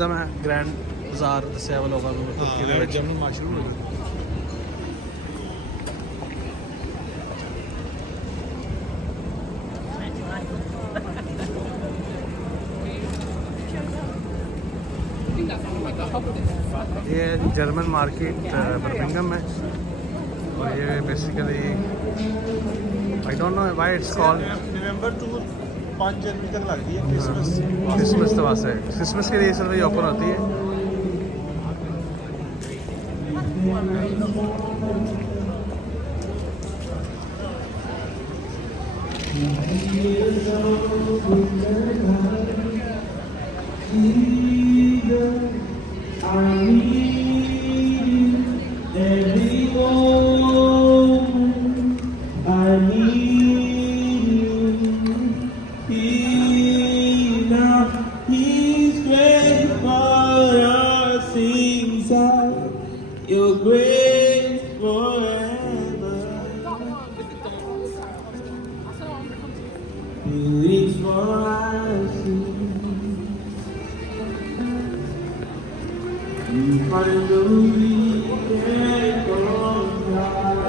ਜਿੱਦਾਂ ਮੈਂ ਗ੍ਰੈਂਡ ਬਾਜ਼ਾਰ ਦੱਸਿਆ ਵਾ ਲੋਕਾਂ ਨੂੰ ਤੁਰਕੀ ਦੇ ਵਿੱਚ ਜਰਮਨ ਮਾਰਕੀਟ ਨੂੰ ये जर्मन मार्केट बर्मिंघम में और ये basically I don't know why it's called November to 5 जनवरी तक लगती है क्रिसमस क्रिसमस तो वास्ते क्रिसमस के लिए सिर्फ ये ओपन होती है You're great forever. Beautiful I see. You finally can go right.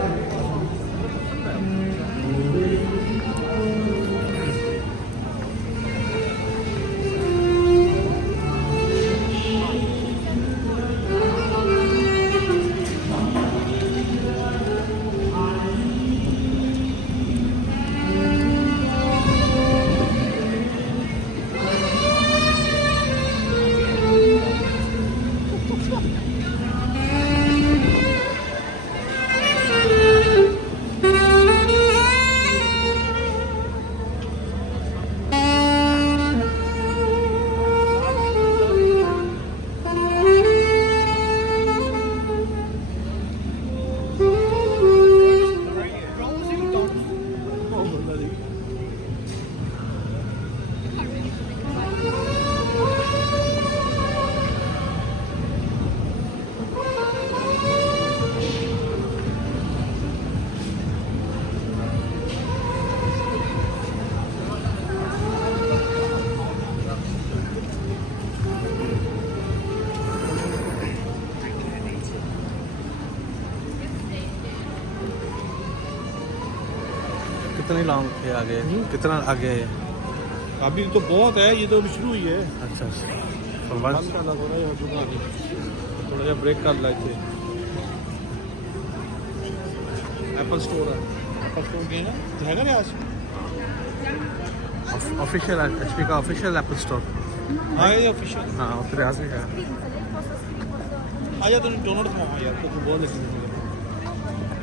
कितनी लॉन्ग है आगे कितना आगे है अभी तो बहुत है ये तो अभी शुरू हुई है अच्छा तो बंद बस कर लगा यार दुकान थोड़ा सा ब्रेक कर लाए थे एप्पल स्टोर गए ना जाएगा ना आज ऑफिशियल एचपी का ऑफिशियल एप्पल स्टोर हाँ ये ऑफिशियल हाँ फिर यहाँ से है आजा तो डोनट खाओ यार तो बहुत लगी